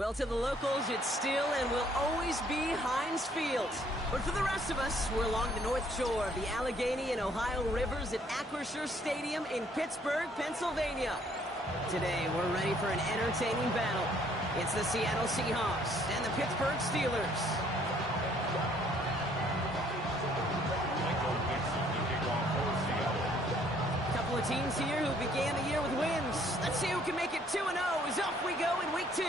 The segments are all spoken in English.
Well, to the locals, it's still and will always be Heinz Field. But for the rest of us, we're along the North Shore of the Allegheny and Ohio Rivers at Acrisure Stadium in Pittsburgh, Pennsylvania. Today, we're ready for an entertaining battle. It's the Seattle Seahawks and the Pittsburgh Steelers. A couple of teams here who began the year with wins. Let's see who can make it 2-0 as off we go in week 2.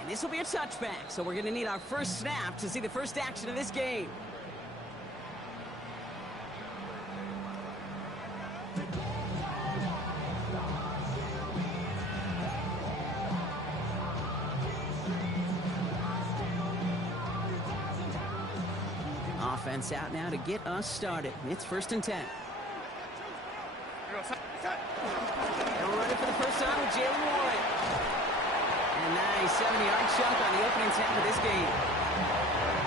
And this will be a touchback, so we're going to need our first snap to see the first action of this game. Offense out now to get us started. It's 1st and 10. And we're running for the first time with Jalen Warren. And nice 70-yard chunk on the opening snap of this game.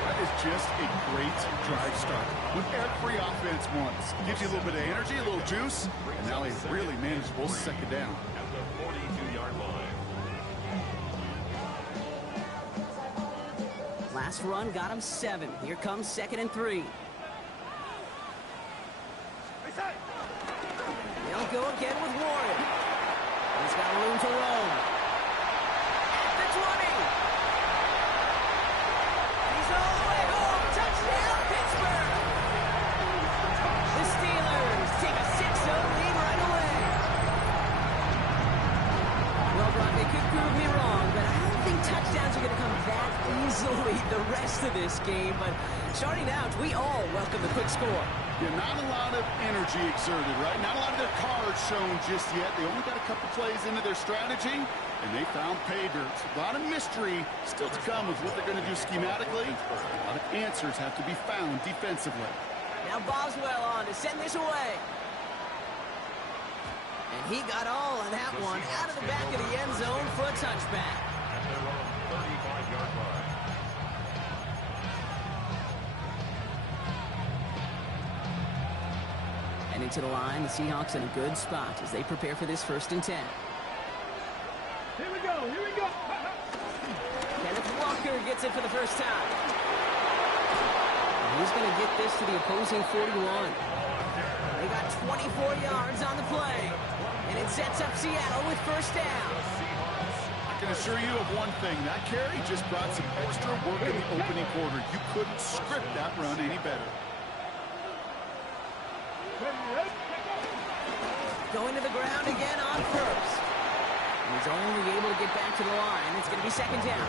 That is just a great drive start. What every offense wants. Gives you a little bit of energy, a little juice, and now a really manageable second down. At the 42-yard line. Last run got him 7. Here comes 2nd and 3. They'll go again with Warren. He's got room to roam. At the 20. He's all the way home. Touchdown, Pittsburgh. The Steelers take a 6-0 lead right away. Well, Brock, they could prove me wrong, but I don't think touchdowns are going to come that easily the rest of this game. But starting out, we all welcome the quick score. Yeah, not a lot of energy exerted, right? Not a lot of their cards shown just yet. They only got a couple plays into their strategy, and they found pay dirt. A lot of mystery still to come with what they're going to do schematically. A lot of answers have to be found defensively. Now Boswell on to send this away. And he got all of that one out of the back of the end zone for a touchback. At their own 35-yard line. Heading to the line, the Seahawks in a good spot as they prepare for this 1st and 10. Here we go, here we go. Kenneth Walker gets it for the first time. And he's going to get this to the opposing 41. They got 24 yards on the play. And it sets up Seattle with 1st down. I can assure you of one thing. That carry just brought some extra work in the opening quarter. You couldn't script that run any better. Going to the ground again on 1st. He's only able to get back to the line. It's going to be 2nd down.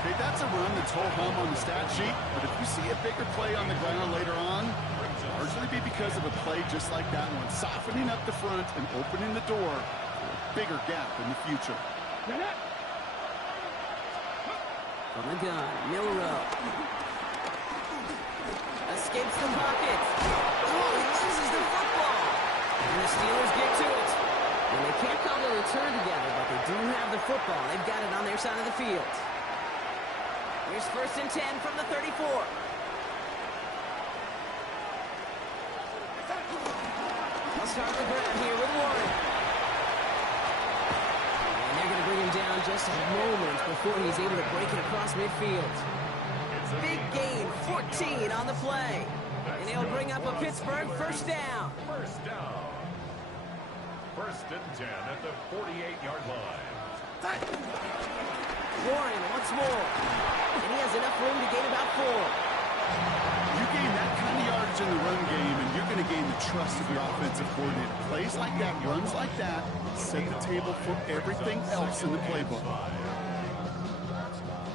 Okay, that's a run that's ho-hum on the stat sheet, but if you see a bigger play on the ground later on, it'll largely be because of a play just like that one, softening up the front and opening the door for a bigger gap in the future. From the gun, Milrow. Escapes the pocket. Oh, he loses the football. And the Steelers get to it. And they can't call the return together, but they do have the football. They've got it on their side of the field. Here's 1st and 10 from the 34. They'll start the ground here with Warren. And they're going to bring him down just a moment before he's able to break it across midfield. Big gain, 14 on the play. And they'll bring up a Pittsburgh 1st down. 1st down. 1st and 10 at the 48-yard line. Warren once more. And he has enough room to gain about 4. You gain that kind of yardage in the run game, and you're going to gain the trust of your offensive coordinator. Plays like that, runs like that, set the table for everything else in the playbook.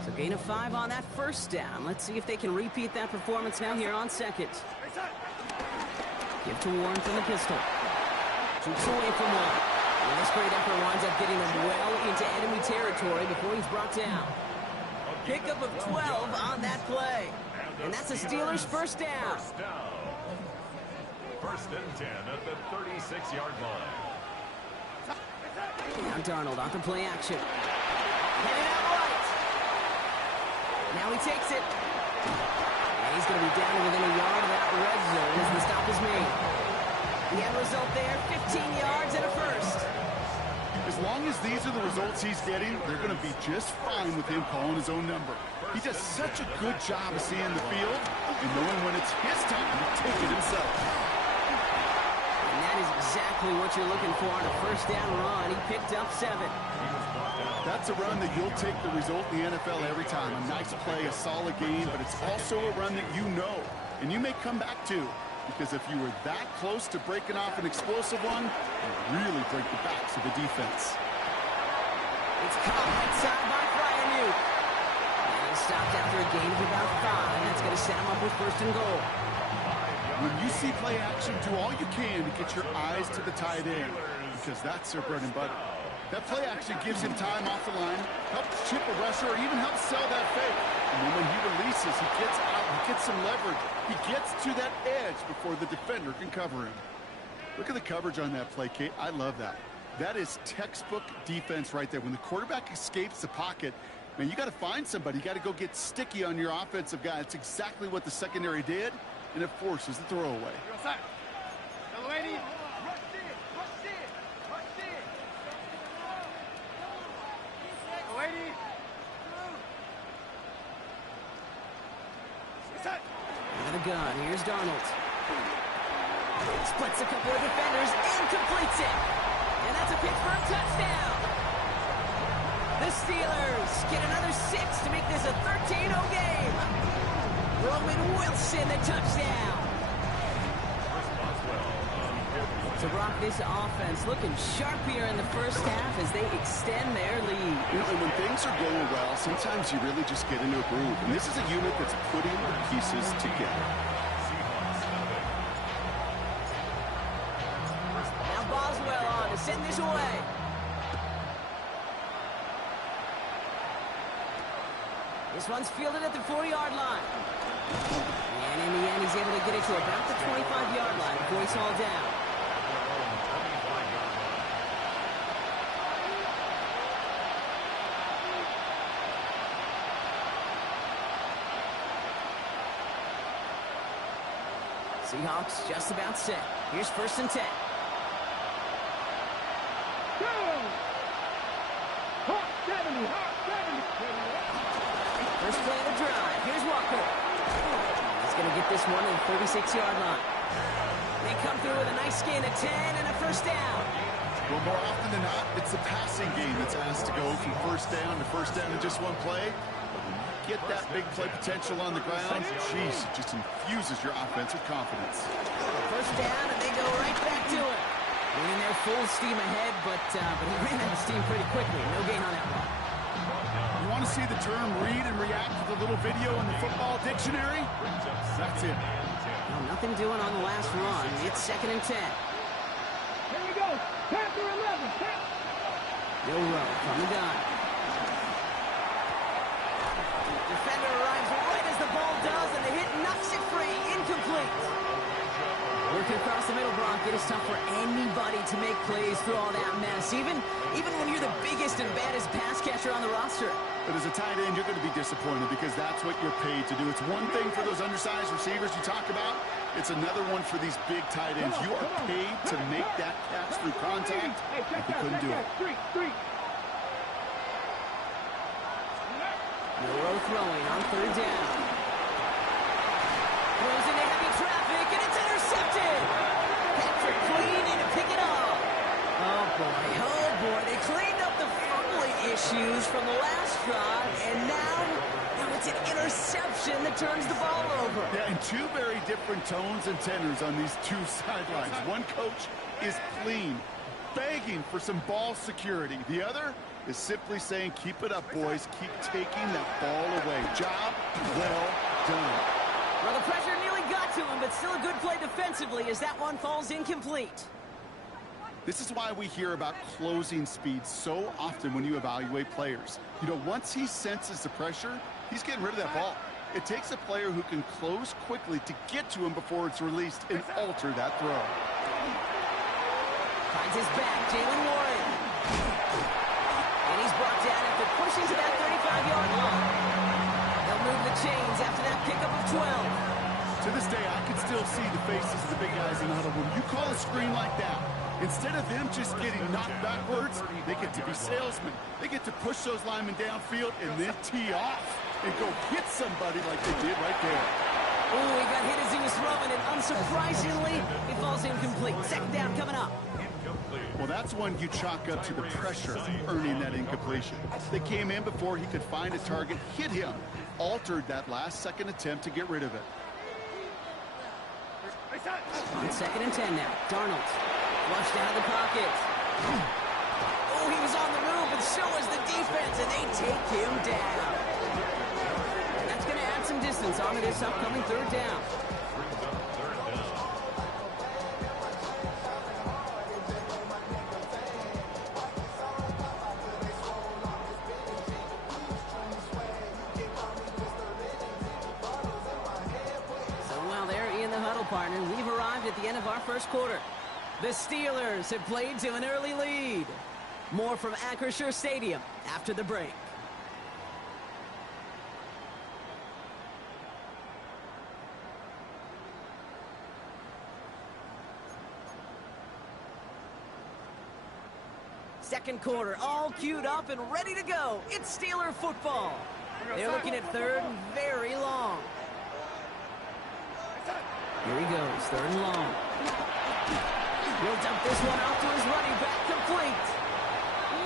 So gain of 5 on that 1st down. Let's see if they can repeat that performance now here on 2nd. Give to Warren from the pistol. Shoots away from one. And this great effort winds up getting him well into enemy territory before he's brought down. Pickup of 12 on that play. And that's the Steelers' 1st down. 1st and 10 at the 36-yard line. Now Darnold on the play action. Headed out right. Now he takes it. And he's going to be down within a yard of that red zone as the stop is made. The end result there, 15 yards and a 1st. As long as these are the results he's getting, they're going to be just fine with him calling his own number. He does such a good job of seeing the field and knowing when it's his time to take it himself. And that is exactly what you're looking for on a first down run. He picked up 7. That's a run that you'll take the result in the NFL every time. A nice play, a solid game, but it's also a run that you know and you may come back to. Because if you were that close to breaking off an explosive one, you really break the backs of the defense. It's caught right side by Fryermuth. And he's stopped after a gain of about 5. That's going to set him up with first and goal. When you see play action, do all you can to get your eyes to the tight end, because that's their bread and butter. That play action gives him time off the line, helps chip a rusher, or even helps sell that fake. And then when he releases, he gets out, he gets some leverage. He gets to that edge before the defender can cover him. Look at the coverage on that play, Kate. I love that. That is textbook defense right there. When the quarterback escapes the pocket, man, you got to find somebody. You got to go get sticky on your offensive guy. It's exactly what the secondary did, and it forces the throwaway. Out of the gun, here's Darnold. Splits a couple of defenders and completes it. And that's a Pittsburgh touchdown. The Steelers get another 6 to make this a 13-0 game. Roman Wilson, the touchdown. To rock this offense, looking sharp here in the first half as they extend their lead. You know, and when things are going well, sometimes you really just get into a groove. And this is a unit that's putting the pieces together. Now Boswell on to send this away. This one's fielded at the 40-yard line. And in the end, he's able to get it to about the 25-yard line before he's hauled down. Seahawks just about set. Here's first and 10. First play of the drive. Here's Walker. He's going to get this one at the 36-yard line. They come through with a nice gain of 10 and a first down. Well, more often than not, it's the passing game that's asked to go from first down in just one play. But when you get that big play potential on the ground, geez, it just infuses your offense with confidence. First down, and they go right back to it. They're in there full steam ahead, but he ran out of steam pretty quickly. No gain on that one. You want to see the term read and react with a little video in the football dictionary? That's it. Well, nothing doing on the last run. It's second and 10. Here we go. Panther 11. Bill Rowe from the gun. Defender arrives right as the ball does, and the hit knocks it free. Incomplete. Working across the middle, Brock, it is tough for anybody to make plays through all that mess, even when you're the biggest and baddest pass catcher on the roster. But as a tight end, you're going to be disappointed because that's what you're paid to do. It's one thing for those undersized receivers you talk about. It's another one for these big tight ends. You are paid to make that catch through contact, but they couldn't do it. Milroe throwing on third down. Throws into heavy traffic, and it's intercepted. Patrick cleaning to pick it up. Oh, boy. They cleaned up the fumbling issues from the last drive, and now it's an interception that turns the ball over. Yeah, and two very different tones and tenors on these two sidelines. One coach is clean, begging for some ball security. The other is simply saying, keep it up, boys. Keep taking that ball away. Job well done. Well, the pressure nearly got to him, but still a good play defensively as that one falls incomplete. This is why we hear about closing speed so often when you evaluate players. You know, once he senses the pressure, he's getting rid of that ball. It takes a player who can close quickly to get to him before it's released and alter that throw. Finds his back, Jalen Warren. And he's brought down after pushing to that 35-yard line. They'll move the chains after that pickup of 12. To this day, I can still see the faces of the big guys in the huddle. When you call a screen like that, Instead of them just getting knocked backwards, they get to be salesmen. They get to push those linemen downfield and then tee off and go hit somebody like they did right there. Oh, he got hit as he was throwing, and unsurprisingly, it falls incomplete. Second down coming up. Well, that's one you chalk up to the pressure earning that incompletion. They came in before he could find a target, hit him, altered that last-second attempt to get rid of it. On 2nd and 10 now, Darnold flushed out of the pocket. Oh, he was on the move, and so was the defense, and they take him down. That's going to add some distance onto this upcoming 3rd down. Partner, we've arrived at the end of our first quarter. The Steelers have played to an early lead. More from Acrisure Stadium after the break. Second quarter, all queued up and ready to go. It's Steeler football. They're looking at 3rd and very long. Here he goes, 3rd and long. He'll dump this one off to his running back, complete.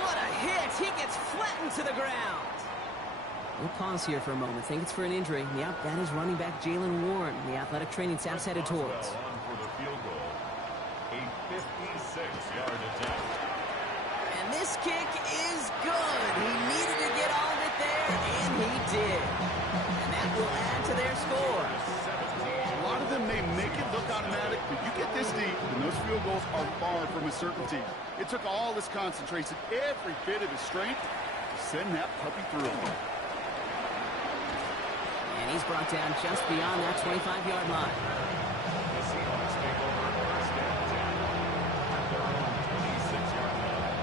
What a hit! He gets flattened to the ground. We'll pause here for a moment. Think it's for an injury. Yep, that is running back Jalen Warren, the athletic training staff's headed towards. For the field goal, a 56-yard attempt. And this kick is good. He needed to get all of it there, and he did. And that will add to their score. A lot of them may make it look automatic, but you get this deep, and those field goals are far from a certainty. It took all his concentration, every bit of his strength, to send that puppy through. And he's brought down just beyond that 25-yard line. The Seahawks take over 1st and 10 at their own 26-yard line.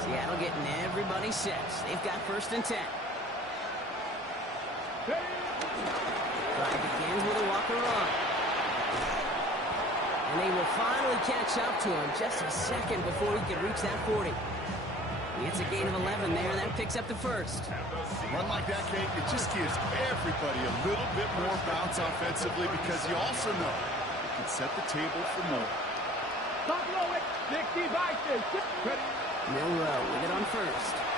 Seattle getting everybody set. They've got 1st and 10. Drive begins with a Walker run. And they will finally catch up to him just a second before he can reach that 40. He gets a gain of 11 there. That picks up the 1st. Run like that, Kate, it just gives everybody a little bit more bounce offensively because you also know it can set the table for more. Top low it. Nick devices. Milrow with it on 1st.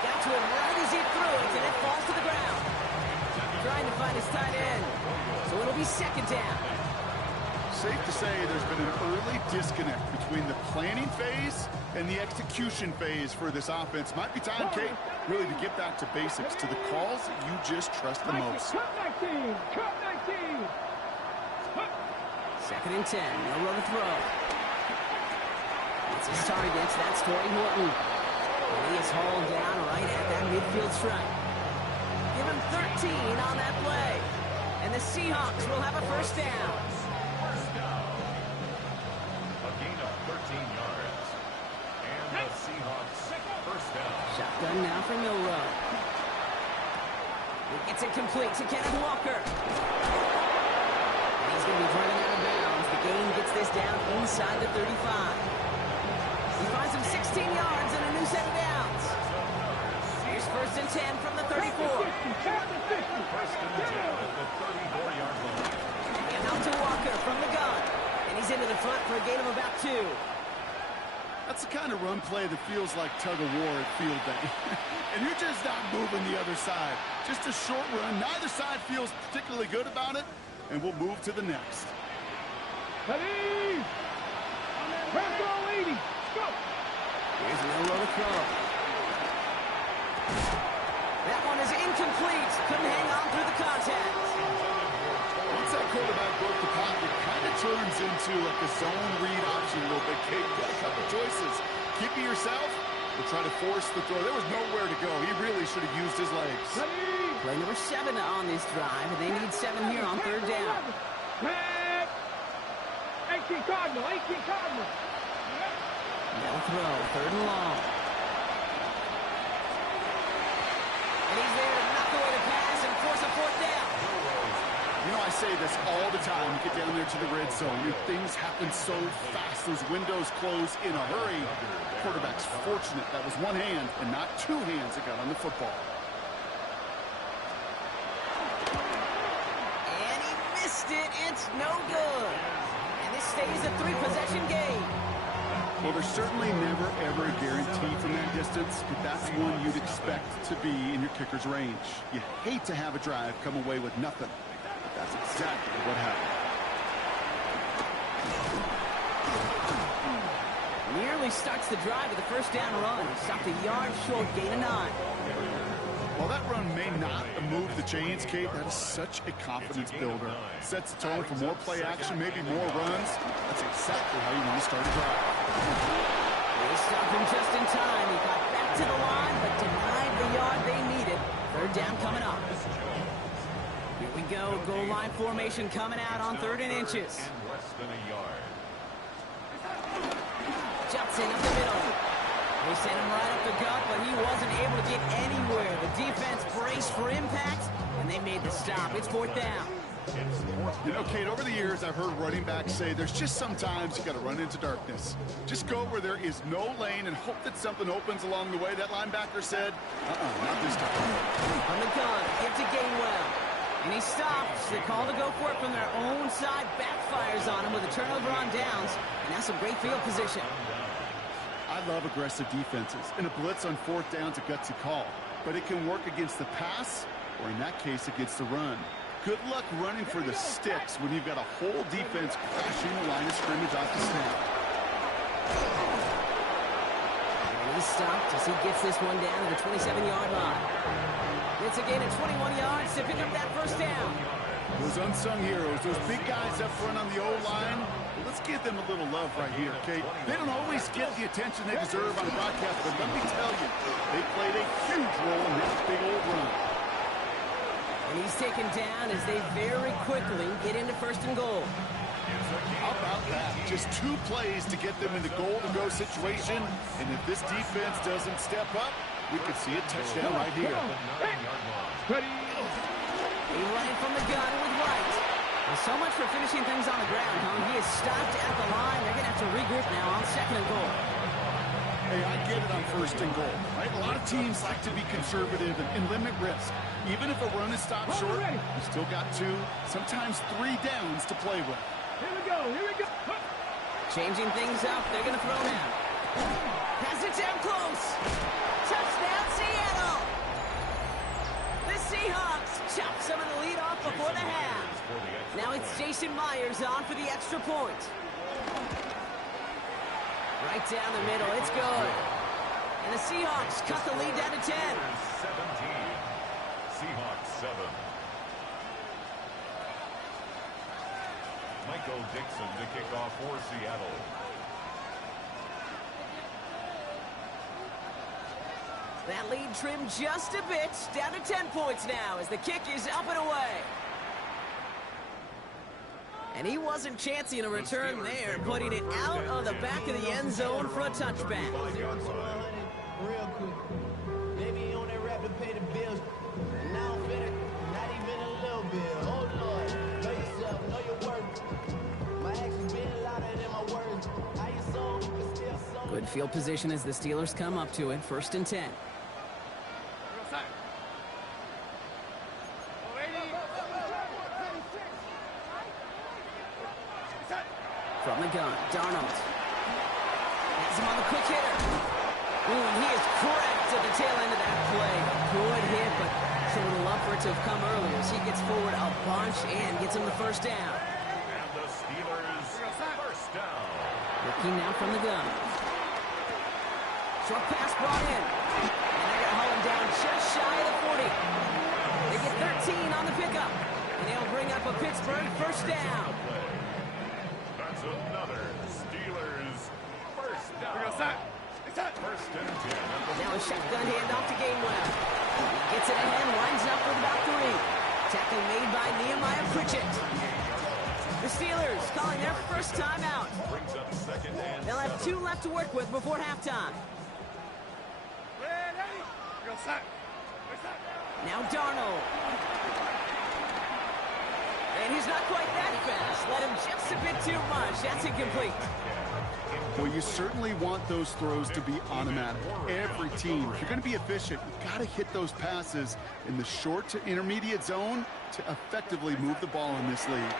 Got to him right as he threw it, and it falls to the ground. Trying to find his tight end. So it'll be 2nd down. Safe to say there's been an early disconnect between the planning phase and the execution phase for this offense. Might be time, Kate, really to get back to basics, to the calls that you just trust the most. Cut 19. Cut 19. 2nd and 10. Milrow to throw. It's his targets. That's Torrey Horton. And he is hauled down right at that midfield stripe. Give him 13 on that play. And the Seahawks will have a 1st down. A gain of 13 yards. And the Seahawks 1st down. Shotgun now for Milrow. It gets it complete to Kenneth Walker. And he's going to be driven out of bounds. The gain gets this down inside the 35. He finds him 16 yards and a new set of downs. Here's 1st and 10 from the 34. 1st and 10 at the 34-yard line. And out to Walker from the gun. And he's into the front for a gain of about 2. That's the kind of run play that feels like tug-of-war at field day. And you're just not moving the other side. Just a short run. Neither side feels particularly good about it. And we'll move to the next. Ready? Press roll 80. Go. Here's Milrow to throw. That one is incomplete. Couldn't hang on through the contact. Once that quarterback broke the pocket, it kind of turns into like a zone read option a little bit. Kate, you got a couple choices. Keep it yourself or try to force the throw. There was nowhere to go. He really should have used his legs. Play number 7 on this drive, and they need 7 here on 3rd down. 18 Cardinal. 18 Cardinal. They'll throw, 3rd and long. And he's there to knock away the pass and force a 4th down. You know, I say this all the time. You get down there to the red zone, and things happen so fast. Those windows close in a hurry. The quarterback's fortunate that was one hand and not two hands that got on the football. And he missed it. It's no good. And this stays a three-possession game. Well, there's certainly never, ever a guarantee from that distance, but that's one you'd expect to be in your kicker's range. You hate to have a drive come away with nothing, but that's exactly what happened. Nearly starts the drive with a first down run. Stopped a yard short, gain of 9. While that run may not move the chains, Kate, that is such a confidence builder. Sets the tone for more play action, maybe more runs. That's exactly how you want to start a drive. They stopped him just in time. He got back to the line, but denied the yard they needed. Third down coming up. Here we go. Goal line formation coming out on 3rd and inches. Less than a yard. Judson up the middle. They sent him right up the gut, but he wasn't able to get anywhere. The defense braced for impact, and they made the stop. It's 4th down. You know, Kate, over the years, I've heard running backs say there's just sometimes you got to run into darkness. Just go where there is no lane and hope that something opens along the way. That linebacker said, not this time. On the gun, give to Gainwell. And he stops. They call to go for it from their own side. Backfires on him with a turnover on downs. And that's some great field position. I love aggressive defenses, and a blitz on 4th down is a gutsy call. But it can work against the pass, or in that case, against the run. Good luck running for the sticks when you've got a whole defense crashing the line of scrimmage off the snap. And he's stopped as he gets this one down to the 27-yard line. It's a gain of 21 yards to pick up that first down. Those unsung heroes, those big guys up front on the O-line, well, let's give them a little love right here, Kate. They don't always get the attention they deserve on the broadcast, but let me tell you, they played a huge role in this big old run. And he's taken down as they very quickly get into 1st and goal. How about that? Just 2 plays to get them in the goal-to-go situation, and if this defense doesn't step up, we could see a touchdown right here. Ready. He running from the gun with White. And so much for finishing things on the ground, huh? He is stopped at the line. They're going to have to regroup now on 2nd and goal. Hey, I get it on 1st and goal, right? A lot of teams like to be conservative and limit risk. Even if a run is stopped short, you still got 2, sometimes 3 downs to play with. Here we go. Here we go. Changing things up. They're going to throw now. Pass it down close. Touchdown, Seattle. The Seahawks chop some of the lead off before the half. Now it's Jason Myers on for the extra point. Right down the middle. It's good. And the Seahawks cut the lead down to 10. 17. Seahawks 7. Michael Dixon to kick off for Seattle. That lead trimmed just a bit, down to 10 points now as the kick is up and away. And he wasn't chancing a return there, putting it out of the back of the end zone for a touchback. Real quick. Maybe on that rapid pay the bills. Now I'm better, not even a little bit. Oh Lord, know yourself, know your worth. My actions been louder than my words. How you sold, but still sold. Good field position as the Steelers come up to it, 1st and 10. From the gun, Darnold. Has him on the quick hitter. Ooh, and he is cracked at the tail end of that play. Good hit, but should have loved for it to have come earlier as he gets forward a bunch and gets him the first down. And the Steelers first down. Looking now from the gun. Short pass brought in. And they're going to haul him down just shy of the 40. They get 13 on the pickup. And they'll bring up a Pittsburgh first down. That's another Steelers first down. First and 10. Now a shotgun handoff to Gainwell. Gets it ahead, lines up with about 3. Tackle made by Nehemiah Pritchett. The Steelers calling their first timeout. Brings up 2nd and They'll have 2 left to work with before halftime. Now Darnold. And he's not quite that fast. Let him just a bit too much. That's incomplete. Well, you certainly want those throws to be automatic. Every team, if you're going to be efficient, you've got to hit those passes in the short to intermediate zone to effectively move the ball in this league.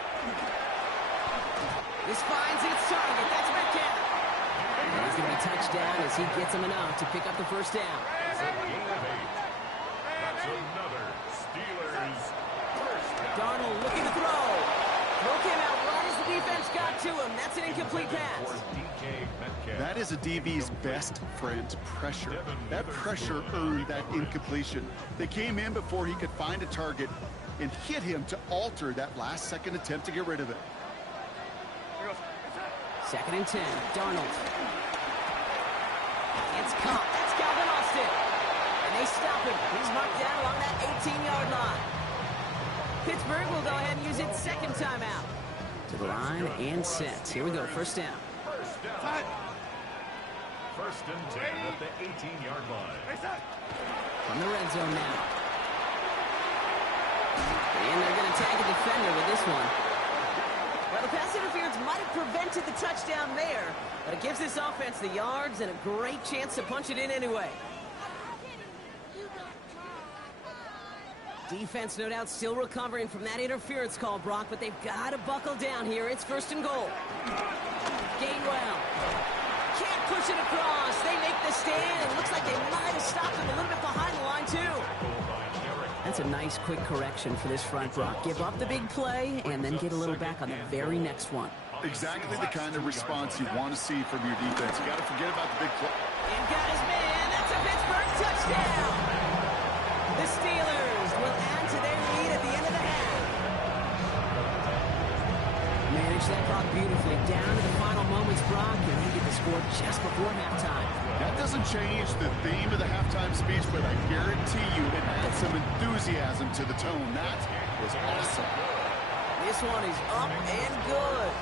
This finds its target. That's Metcalf. And he's going to be touchdown as he gets him enough to pick up the first down. It's a gain of 8. That's another Steelers first down. Darnold looking to throw. Throw came out right as the defense got to him. That's an incomplete pass. That is a DB's best friend, pressure. That pressure earned that incompletion. They came in before he could find a target and hit him to alter that last-second attempt to get rid of it. 2nd and 10. Darnold. It's caught. That's Calvin Austin. And they stop him. He's marked down along that 18-yard line. Pittsburgh will go ahead and use its second timeout. To the line and set. Here we go. First down. First down. 1st and 10 at the 18-yard line. From the red zone now. And they're going to tag a defender with this one. Well, the pass interference might have prevented the touchdown there, but it gives this offense the yards and a great chance to punch it in anyway. Defense, no doubt, still recovering from that interference call, Brock, but they've got to buckle down here. It's 1st and goal. Gainwell. Can't push it across. They make the stand. It looks like they might have stopped him a little bit behind the line, too. That's a nice, quick correction for this front, Brock. Give up the big play and then get a little back on the very next one. Exactly the kind of response you want to see from your defense. You got to forget about the big play. And got his man. That's a Pittsburgh touchdown. The Steelers will add to their lead at the end of the half. Manage that clock beautifully down to the final moments, Brock, and they get the score just before halftime. That doesn't change the theme of the halftime speech, but I guarantee you it adds some enthusiasm to the tone. That was awesome. This one is up and good.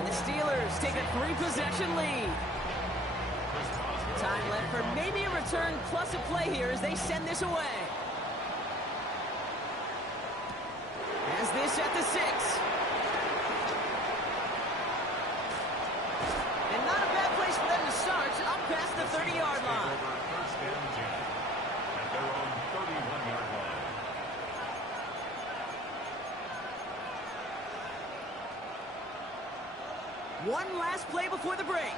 And the Steelers take a 3-possession lead. Time left for maybe a return plus a play here as they send this away. As this at the 6. And not a bad place for them to start, up past the 30-yard line. 1st and 10 at their own 31-yard line. One last play before the break.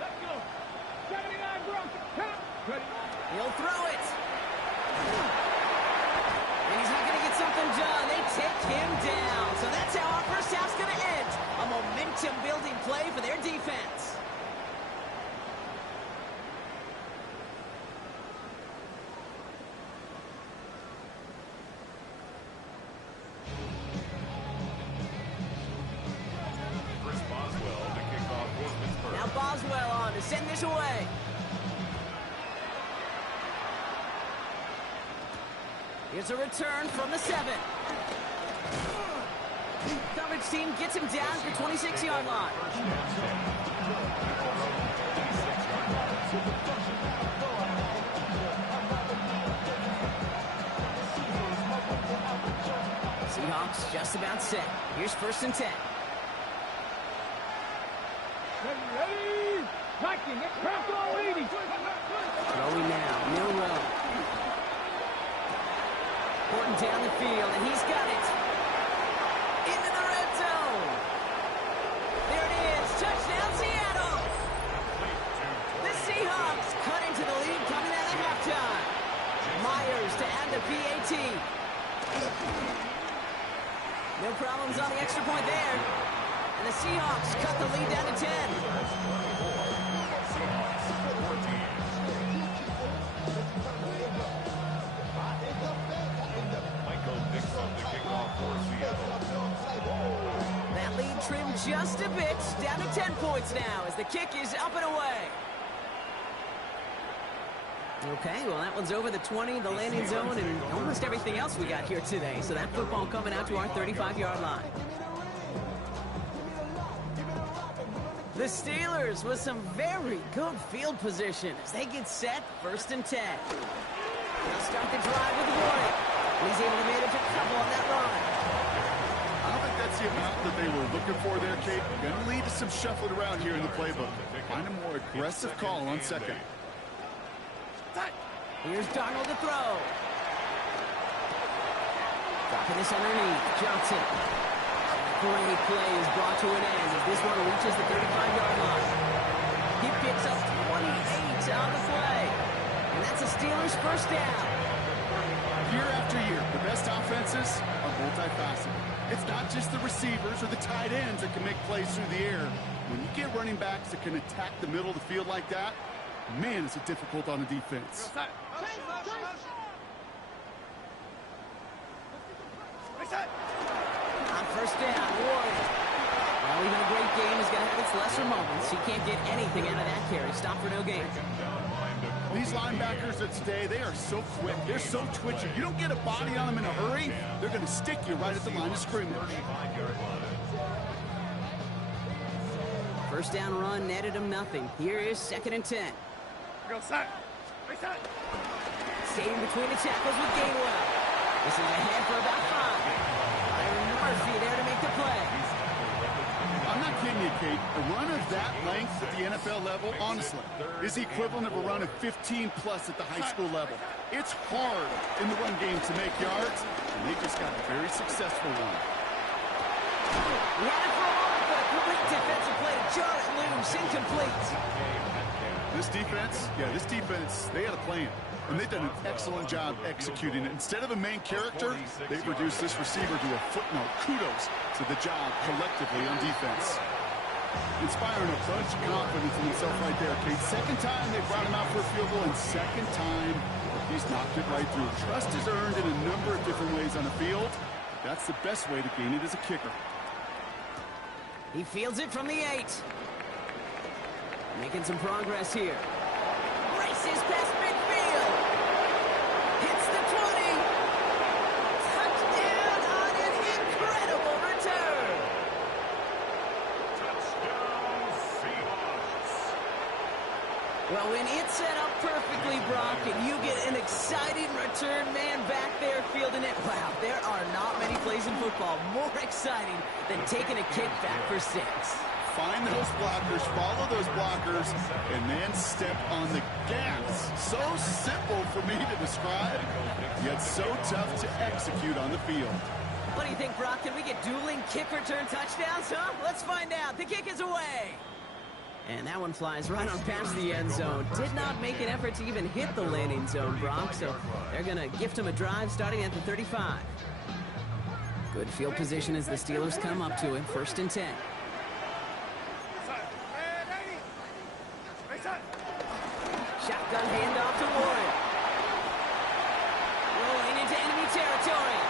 Let's go. 79 Gronk. Ready. He'll throw it. And he's not going to get something done. They take him down. So that's how our first half's going to end. A momentum-building play for their defense. Chris Boswell to kick off for Pittsburgh. Now Boswell on to send this away. Here's a return from the 7. Coverage team gets him down to the 26-yard line. Seahawks just about set. Here's 1st and 10. Ready. Liking it. Craft all 80. Throwing now. Milrow. Horton down the field, and he's got it. Into the red zone. There it is. Touchdown, Seattle. The Seahawks cut into the lead coming out of halftime. Myers to add the PAT. No problems on the extra point there. And the Seahawks cut the lead down to 10. That lead trimmed just a bit, down to 10 points now as the kick is up and away. Okay, well, that one's over the 20, the landing zone, and almost everything else we got here today. So that football coming out to our 35-yard line. The Steelers with some very good field position as they get set, 1st and 10. They'll start the drive with a warning. He's able to manage a couple on that run. I don't think that's the amount that they were looking for there, Kate. Going to lead to some shuffling around here in the playbook. Find a more aggressive call on second. Here's Darnold to throw. Dropping this underneath. Johnson. Great play is brought to an end as this one reaches the 35-yard line. He picks up 28 on the play. And that's a Steelers first down. Year after year, the best offenses are multifaceted. It's not just the receivers or the tight ends that can make plays through the air. When you get running backs that can attack the middle of the field like that, man, is it difficult on the defense. On first down, Warren. Well, even a great game is going to have its lesser moments. He can't get anything out of that carry. Stop for no gain. These linebackers of today, they are so quick. They're so twitchy. You don't get a body on them in a hurry, they're going to stick you right at the line of scrimmage. First down run netted him nothing. Here is 2nd and 10. Staying between the tackles with Gainwell. This is ahead for about 5. Byron Murphy there to make the play. I'm not kidding you, Kate. A run of that length at the NFL level, honestly, is the equivalent of a run of 15-plus at the high school level. It's hard in the run game to make yards, and they just got a very successful one. He had it for a moment, but a great defensive play to jar it loose, incomplete. This defense, they had a plan, and they've done an excellent job executing it. Instead of a main character, they've reduced this receiver to a footnote. Kudos to the job collectively on defense. Inspiring a bunch of confidence in himself right there, Kate. Second time they brought him out for a field goal, and second time he's knocked it right through. Trust is earned in a number of different ways on the field. That's the best way to gain it as a kicker. He fields it from the 8. Making some progress here. Races past midfield. Hits the 20. Touchdown on an incredible return. Touchdown, Seahawks. Well, when it's set up perfectly, Brock, and you get an exciting return man back there fielding it, wow, there are not many plays in football more exciting than taking a kick back for 6. Find those blockers, follow those blockers, and then step on the gas. So simple for me to describe, yet so tough to execute on the field. What do you think, Brock? Can we get dueling kick return touchdowns, huh? Let's find out. The kick is away. And that one flies right on past the end zone. Did not make an effort to even hit the landing zone, Brock, so they're going to gift him a drive starting at the 35. Good field position as the Steelers come up to him, 1st and 10. Shotgun handoff to Warren. Rolling into enemy territory.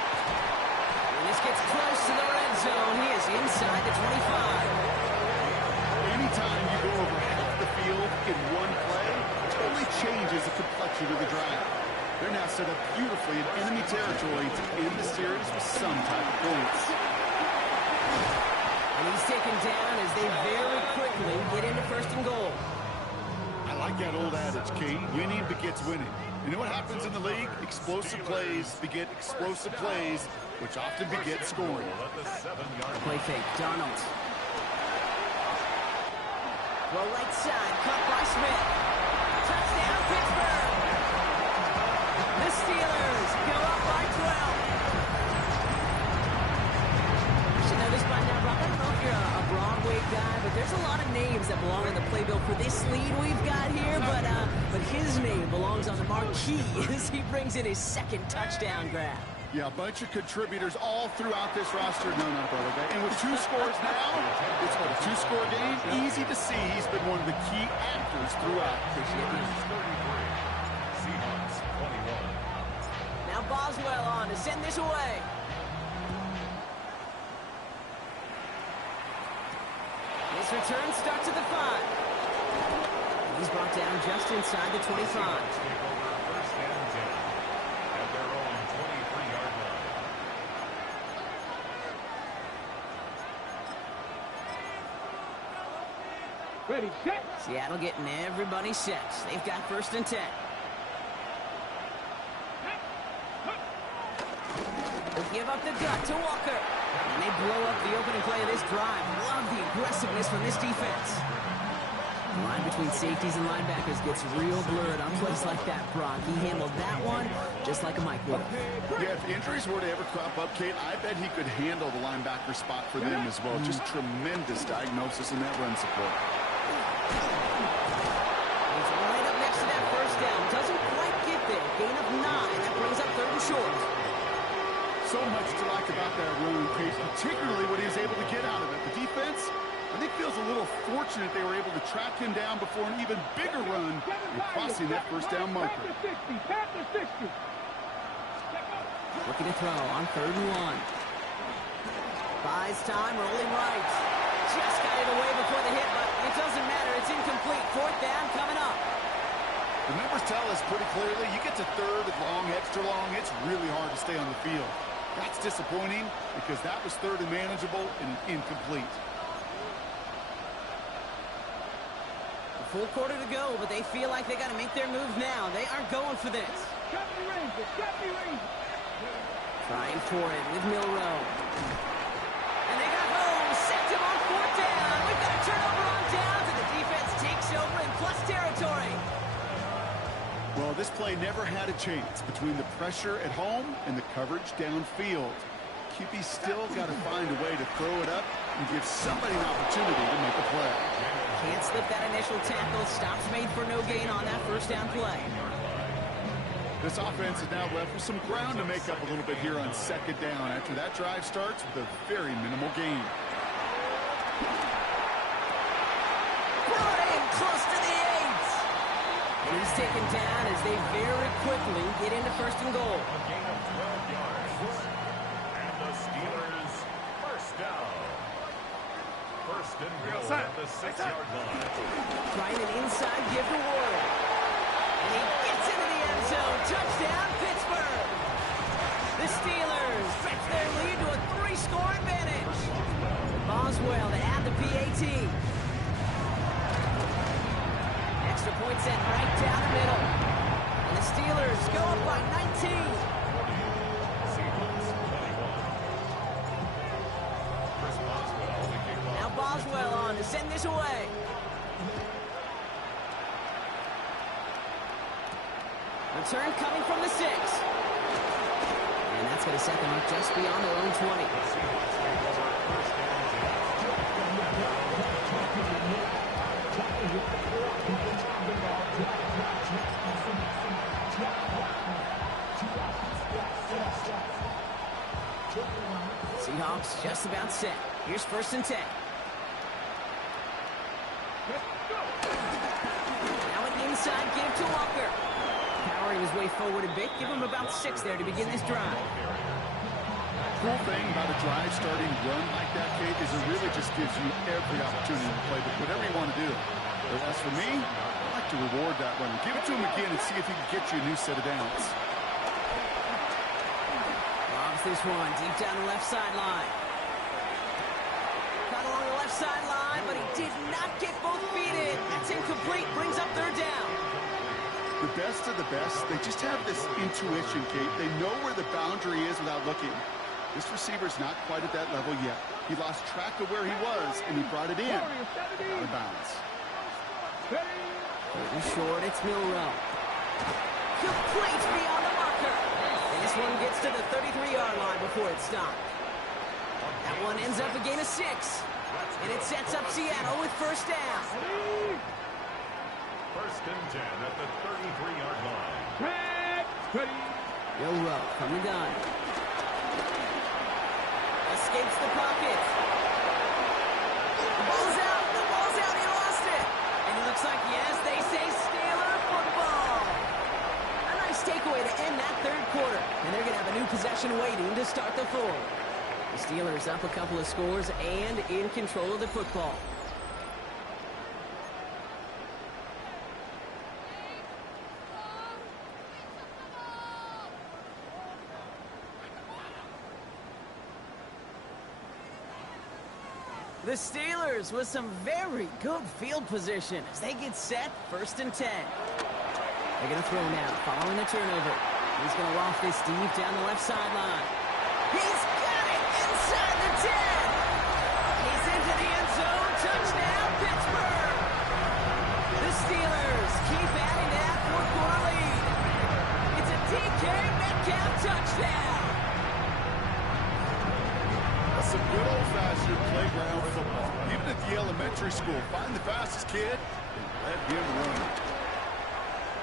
When this gets close to the red zone, he is inside the 25. Anytime you go over half the field in one play, it totally changes the complexion of the drive. They're now set up beautifully in enemy territory to end the series with some type of points. And he's taken down as they very quickly get into 1st and goal. I like that old adage, Kate. Winning begets winning. You know what happens in the league? Explosive plays beget explosive plays, which often beget scoring. Play fake, Darnold. Well, right side, cut by Smith. Touchdown, Pittsburgh. The Steelers go up by 12. You should know this by now, Brock. I don't know if you're a Broadway guy, but there's a lot of names that belong on the playbill for this lead we've got here, but his name belongs on the marquee as he brings in his 2nd touchdown grab. Yeah, a bunch of contributors all throughout this roster. No, not a Broadway guy. And with 2 scores now, it's what, a 2-score game? Easy to see he's been one of the key actors throughout. Seahawks 21. Now Boswell on to send this away. This return starts at the 5. He's brought down just inside the 25. First and 10 at their own 23-yard line. Ready, set. Seattle getting everybody set. They've got 1st and 10. give up the gut to Walker. And they blow up the opening play of this drive. Love the aggressiveness from this defense. The line between safeties and linebackers gets real blurred on plays like that, Brock. He handled that one just like a Mike would have. Yeah, if injuries were to ever crop up, Kate, I bet he could handle the linebacker spot for them as well. Just tremendous diagnosis in that run support. He's right up next to that first down. Doesn't quite get there. Gain of 9. That brings up 3rd and short. So much to like about that run, Kate, particularly what he was able to get out of it. The defense, I think, feels a little fortunate they were able to track him down before an even bigger run and crossing that first down marker. Looking to throw on 3rd and 1. Buys time, rolling right. Just got it away before the hit, but it doesn't matter. It's incomplete. 4th down coming up. The numbers tell us pretty clearly, you get to 3rd and long, extra long, it's really hard to stay on the field. That's disappointing because that was 3rd and manageable and incomplete. Full quarter to go, but they feel like they got to make their move now. They aren't going for this. Trying for it with Milrow. And they got home. Sent him on 4th down. We've got a turnover on downs, and the defense takes over in plus territory. Well, this play never had a chance between the pressure at home and the coverage downfield. QB still got to find a way to throw it up and give somebody an opportunity to make a play. Can't slip that initial tackle. Stops made for no gain on that first down play. This offense is now left with some ground to make up a little bit here on 2nd down after that drive starts with a very minimal gain. Brought in close to the 8. And he's taken down as they very quickly get into 1st and goal. A gain of 12 yards. And the Steelers first down. 1st and goal at the 6-yard line. Trying an inside give to Ward. And he gets into the end zone. Touchdown, Pittsburgh. The Steelers stretch their lead to a 3-score advantage. Boswell to add the PAT. Extra point sent right down the middle. And the Steelers go up by 19. Now Boswell on to send this away. Return coming from the 6. And that's going to set them up just beyond their own 20. Seahawks just about set. Here's 1st and 10. Now an inside give to Walker. Powering his way forward a bit. Give him about 6 there to begin this drive. Cool thing about a drive starting run like that, Kate, is it really just gives you every opportunity to play whatever you want to do. But as for me, I like to reward that run. Give it to him again and see if he can get you a new set of downs. Lobs this one deep down the left sideline. Caught along the left sideline, but he did not get both feet in. That's incomplete. Brings up 3rd down. The best of the best, they just have this intuition, Kate. They know where the boundary is without looking. This receiver's not quite at that level yet. He lost track of where he was, and he brought it in. Out of bounds. 3rd and short, it's Milrow. Complete beyond the marker. And this one gets to the 33-yard line before it's stopped. That one ends up a gain of 6. And it sets up Seattle with 1st down. 1st and 10 at the 33-yard line. Milrow from the gun. Escapes the pocket. The ball's out. The ball's out. He lost it. And it looks like, yes, they say Steeler football. A nice takeaway to end that 3rd quarter. And they're going to have a new possession waiting to start the 4th. The Steelers up a couple of scores and in control of the football. The Steelers with some very good field position as they get set 1st and 10. They're going to throw now following the turnover. He's going to loft this deep down the left sideline. He's got it inside the 10. He's into the end zone. Touchdown, Pittsburgh. The Steelers keep adding to that fourth-quarter lead. It's a DK Metcalf touchdown. That's some good old-fashioned playground football. Even at the elementary school, find the fastest kid and let him run.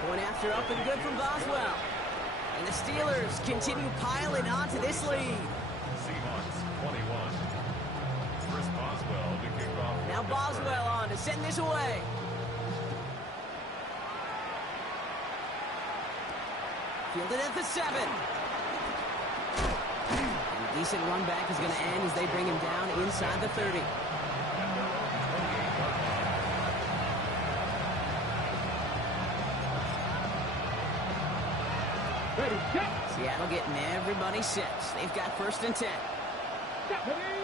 Point after up and good from Boswell. And the Steelers continue piling onto this lead. Seahawks 21. Chris Boswell to kick off. Now Boswell on to send this away. Fielded at the 7. And a decent run back is going to end as they bring him down inside the 30. Ready, set. Seattle getting everybody set. They've got 1st and 10. Set. Ready,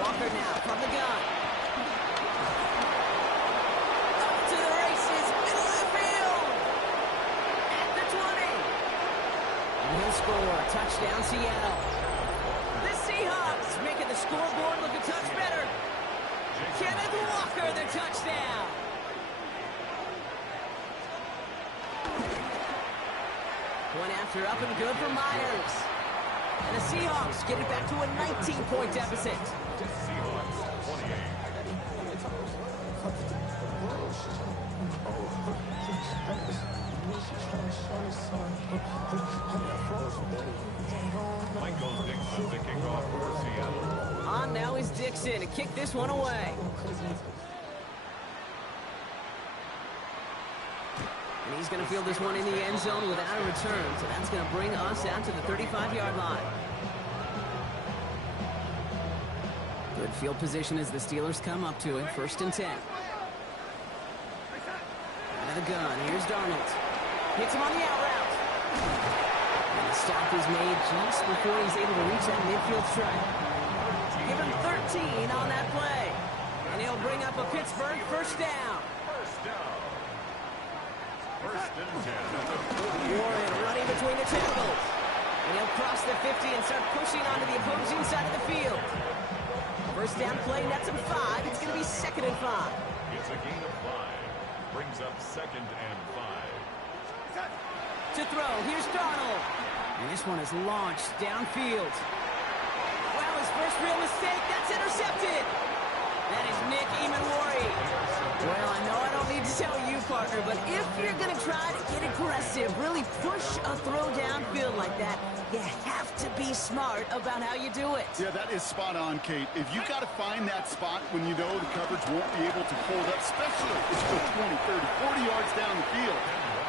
Walker now from the gun. Up to the races, middle of the field. At the 20. And he'll score. Touchdown, Seattle. The Seahawks making the scoreboard look a touch better. Kenneth Walker, the touchdown. One after up and good for Myers. And the Seahawks get it back to a 19-point deficit. Seahawks 28. Michael Dixon to kick off for Seattle. On now is Dixon to kick this one away. And he's going to field this one in the end zone without a return. So that's going to bring us out to the 35-yard line. Good field position as the Steelers come up to it. 1st and 10. Out of the gun. Here's Darnold. Hits him on the out route. And the stop is made just before he's able to reach that midfield strike. Give him 13 on that play. And he'll bring up a Pittsburgh 1st down. First down. 1st and 10. Warren running between the tackles. And he'll cross the 50 and start pushing onto the opposing side of the field. 1st down play, nets him 5. It's going to be 2nd and 5. It's a gain of 5. Brings up 2nd and 5. To throw, here's Darnold. And this one is launched downfield. Well, his first real mistake, that's intercepted. That is Nick Emanwari. Well, I know I don't need to tell you, partner, but if you're going to try to get aggressive, really push a throw downfield like that, you have to be smart about how you do it. Yeah, that is spot on, Kate. If you got to find that spot when you know the coverage won't be able to hold up, especially if it's 20, 30, 40 yards down the field.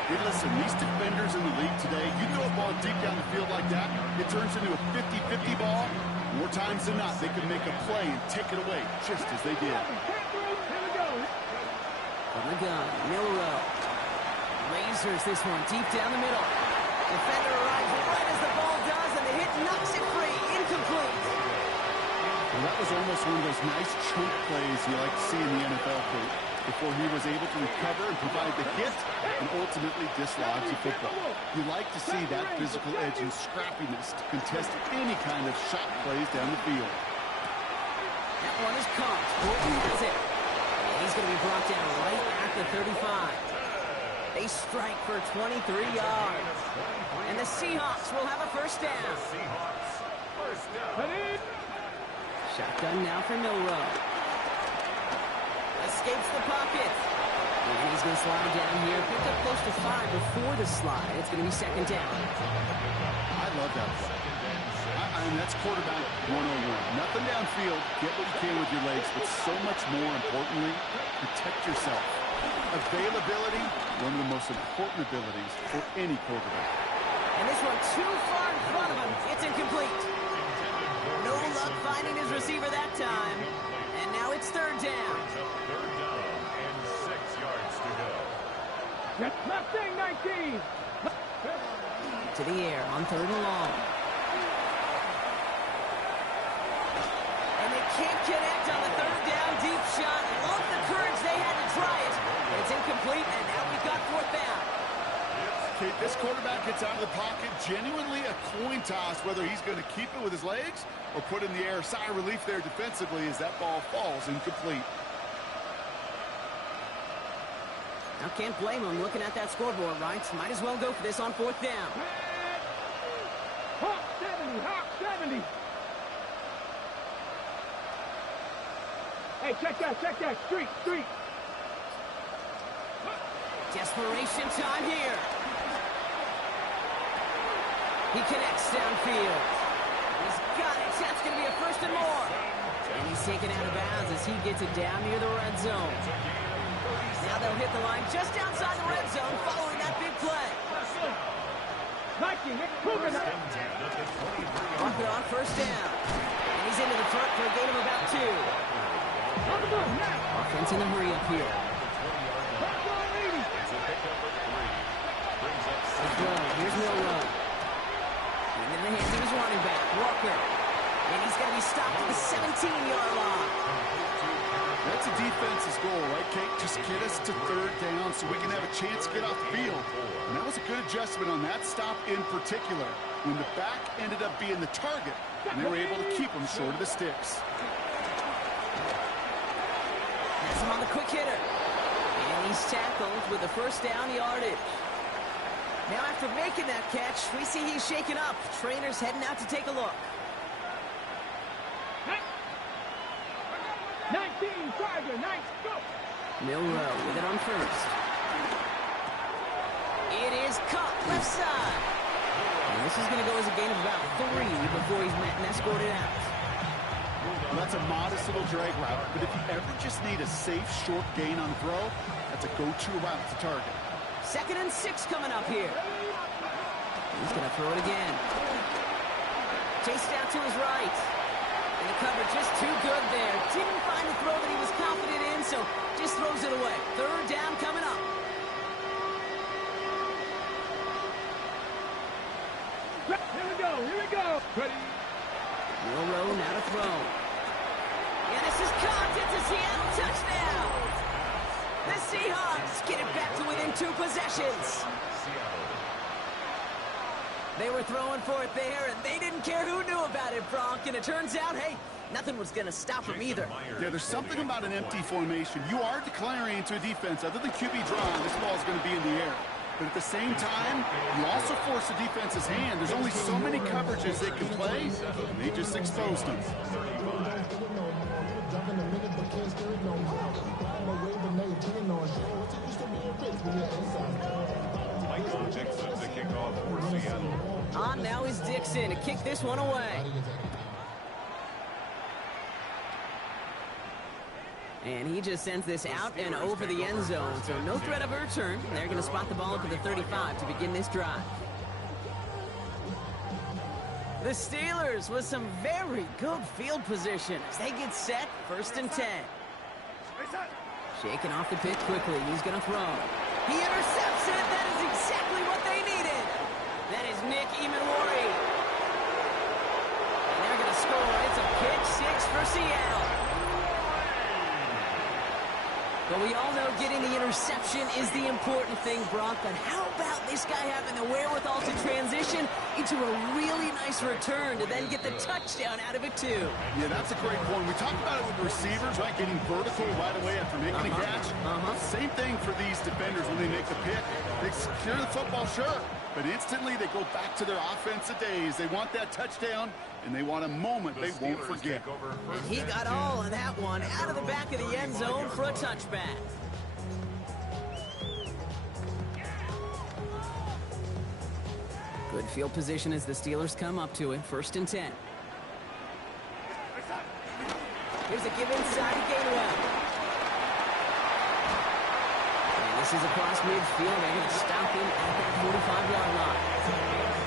Hey, listen, these defenders in the league today, you throw a ball deep down the field like that, it turns into a 50-50 ball. More times than not, they can make a play and take it away, just as they did. From the gun, Milrow. Lasers this one deep down the middle. Defender arrives right as the ball does, and the hit knocks it free. Incomplete. Well, that was almost one of those nice chunk plays you like to see in the NFL, Kate, before he was able to recover and provide the hit and ultimately dislodge the football. You like to see that physical edge and scrappiness to contest any kind of shot plays down the field. That one is caught. Bolton has it. And he's going to be brought down right at the 35. They strike for 23 yards. And the Seahawks will have a 1st down. Seahawks 1st down. Shotgun now for Milrow. Escapes the pocket. And he's going to slide down here. Picked up close to 5 before the slide. It's going to be 2nd down. I love that play. And that's quarterback 101. Nothing downfield. Get what you can with your legs, but so much more importantly, protect yourself. Availability, one of the most important abilities for any quarterback. And this one too far in front of him. It's incomplete. No luck finding his receiver that time. And now it's 3rd down. 3rd down and 6 yards to go. That's nothing, 19. To the air on 3rd and long. And they can't connect on the 3rd down deep shot. Love the courage they had to try it. But it's incomplete, and now we've got 4th down. It's Kate, this quarterback gets out of the pocket, genuinely a coin toss, whether he's going to keep it with his legs or put in the air. Sigh of relief there defensively as that ball falls incomplete. Now, can't blame him looking at that scoreboard, right? Might as well go for this on 4th down. Hawk 70, Hawk 70. Hey, check that, street. Desperation time here. He connects downfield. He's got it. That's going to be a 1st and more. And he's taken out of bounds as he gets it down near the red zone. Now they'll hit the line just outside the red zone following that big play. Nike, moving up. Off it on 1st down. And he's into the front for a gain of about 2. Offense in a hurry up here. Here's Milrow. And in the hands of his running back, Walker. And he's going to be stopped at the 17-yard line. That's a defense's goal, right, Kate? Just get us to 3rd down so we can have a chance to get off the field. And that was a good adjustment on that stop in particular, when the back ended up being the target, and they were able to keep him short of the sticks. That's him on the quick hitter. And he's tackled with the 1st down yardage. Now after making that catch, we see he's shaken up. Trainer's heading out to take a look. 19, Tiger, 9, go. Milrow with it on 1st. It is caught left side. And this is going to go as a gain of about 3 before he's met and escorted out. Well, that's a modest little drag route, but if you ever just need a safe, short gain on the throw, that's a go-to route to target. 2nd and 6 coming up here. He's going to throw it again. Chased out to his right. And the coverage just too good there. Didn't find the throw that he was confident in, so just throws it away. 3rd down coming up. Here we go. Ready. Milrow now to throw. And this is caught. It's a Seattle touchdown. The Seahawks get it back to within 2 possessions. They were throwing for it there, and they didn't care who knew about it, Bronk. And it turns out, hey, nothing was going to stop them either. Yeah, there's something about an empty formation. You are declaring into a defense. Other than QB draw, this ball is going to be in the air. But at the same time, you also force the defense's hand. There's only so many coverages they can play, and they just exposed them. On now is Dixon to kick this one away. And he just sends this out and over the end zone, so no threat of a return. They're going to spot the ball up at the 35 to begin this drive. The Steelers with some very good field position as they get set, 1st and 10. Shaking off the pick quickly. He's going to throw. He intercepts it. That is exactly what they needed. That is Nick Emanwari. And they're going to score. It's a pick 6 for Seattle. But we all know getting the interception is the important thing, Brock. But how about this guy having the wherewithal to transition into a really nice return to then get the touchdown out of it, too? Yeah, that's a great point. We talk about it with receivers, right? Getting vertical right away after making a catch. Same thing for these defenders when they make the pick. They secure the football, sure. But instantly they go back to their offensive days. They want that touchdown, and they want a moment they won't forget. And he got all of that one out of the back of the end zone for a touchback. Good field position as the Steelers come up to it, 1st and 10. Here's a give inside to Gainwell. And this is across midfield. They're going to stop him at that 45-yard line.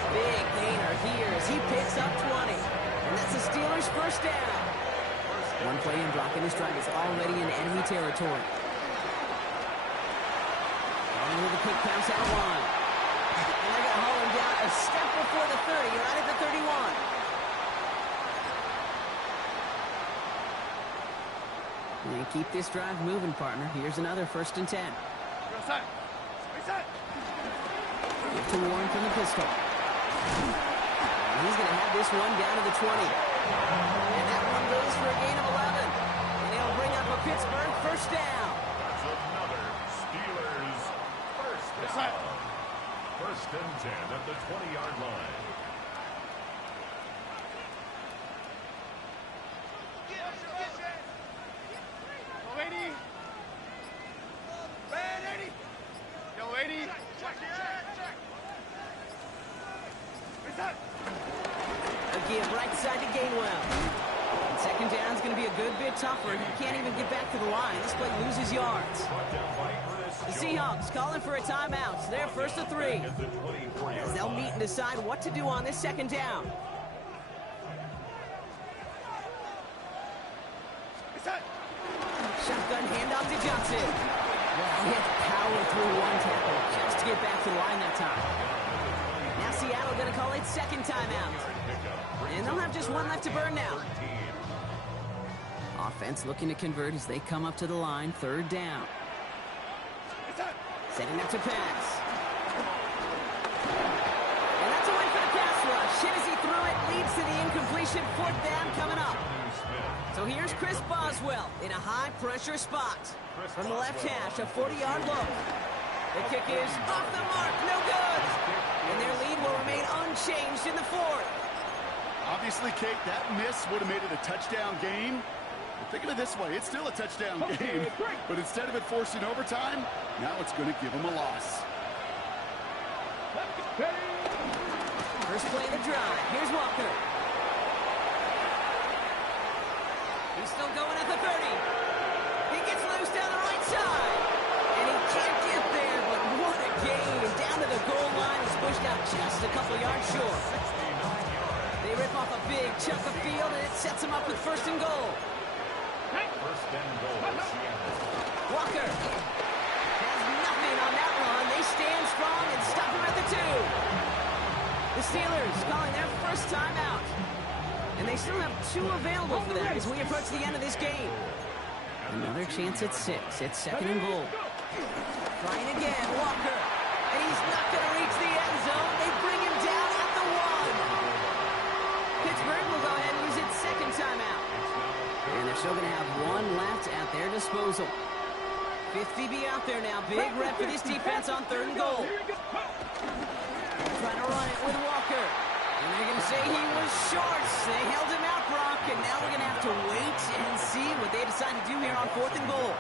Big gainer here as he picks up 20. And that's the Steelers' 1st down. One play and blocking this drive is already in enemy territory. On with a quick pass out one. And they're going to haul him down a step before the 30, right at the 31. And keep this drive moving, partner. Here's another 1st and 10. To Warren from the pistol. He's going to have this one down to the 20. And that one goes for a gain of 11. And it'll bring up a Pittsburgh first down. That's another Steelers first down. First and 10 at the 20-yard line. Again, right side to Gainwell. And second down's going to be a good bit tougher. He can't even get back to the line. This play loses yards. The Seahawks calling for a timeout. They're first to 3. As they'll meet and decide what to do on this second down. Shotgun handoff to Johnson. Well, he had to power through one tackle just to get back to the line that time. Now Seattle going to call it second timeout. And they'll have just one left to burn now. Offense looking to convert as they come up to the line. Third down. Setting up to pass. And that's away for the pass rush. Hit as he threw it. Leads to the incompletion. Fourth down coming up. So here's Chris Boswell in a high-pressure spot. From the left hash, a 40-yard look. The kick is off the mark. No good. And their lead will remain unchanged in the fourth. Obviously, Kate, that miss would have made it a touchdown game. But think of it this way, it's still a touchdown game. But instead of it forcing overtime, now it's going to give them a loss. First play of the drive. Here's Walker. He's still going at the 30. He gets loose down the right side. And he can't get there, but what a game. Down to the goal line. He's pushed out just a couple yards short. They rip off a big chunk of field, and it sets him up with first and goal. First and goal. Walker has nothing on that run. They stand strong and stop him at the 2. The Steelers calling their first timeout. And they still have 2 available for them as we approach the end of this game. Another chance at 6. It's second and goal. Trying again, Walker. And he's not going to reach the end zone. They bring him down at the 1. Pittsburgh will go ahead and use its second timeout. And they're still going to have 1 left at their disposal. 5th DB out there now. Big rep for this defense on third and goal. Trying to run it with Walker. And they're going to say he was short. They held him out, Brock, and now we're going to have to wait and see what they decide to do here on 4th and goal.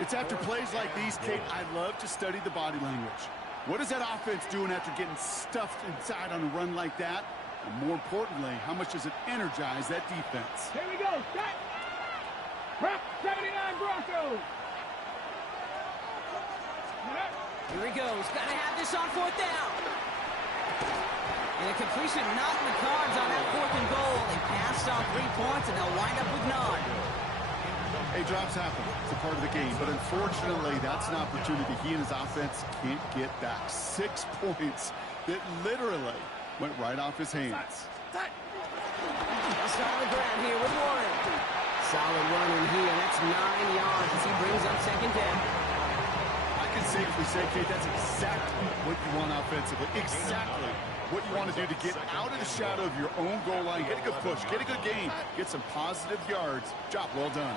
It's after plays like these, Kate, I love to study the body language. What is that offense doing after getting stuffed inside on a run like that? And more importantly, how much does it energize that defense? Here we go. Set. Prep 79 Broncos. Here he goes. Got to have this on 4th down. And a completion not in the cards on that 4th and goal. They passed on 3 points, and they'll wind up with none. Hey, drops happen. It's a part of the game. But unfortunately, that's an opportunity he and his offense can't get back. 6 points that literally went right off his hands. Just on the ground here with Warren. Solid run in here. That's 9 yards as he brings up second down. I can safely say, Kate, that's exactly what you want offensively. Exactly what you want to do to get out of the shadow of your own goal line. Get a good push. Get a good gain. Get some positive yards. Job well done.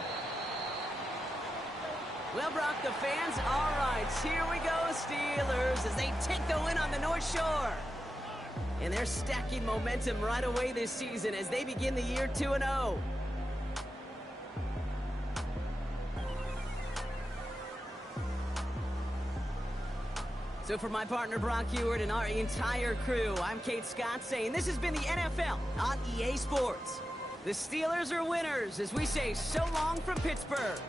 Well, Brock, the fans, all right, here we go, Steelers, as they take the win on the North Shore. And they're stacking momentum right away this season as they begin the year 2-0. So for my partner, Brock Ewart, and our entire crew, I'm Kate Scott saying this has been the NFL on EA Sports. The Steelers are winners as we say so long from Pittsburgh.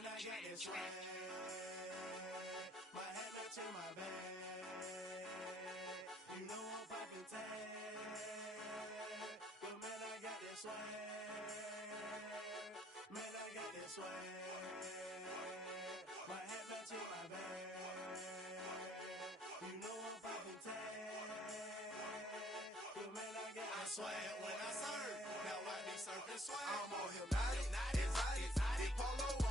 Man, I got this swag. My hat matching my bag. You know I'm poppin' tag. But man, I got this swag. Man, I got this swag. My hat matching my bag. You know I'm poppin' tag. But man, I got this swag. When I surf, now I be surfing swag. I'm on hypnotic, exotic, big polo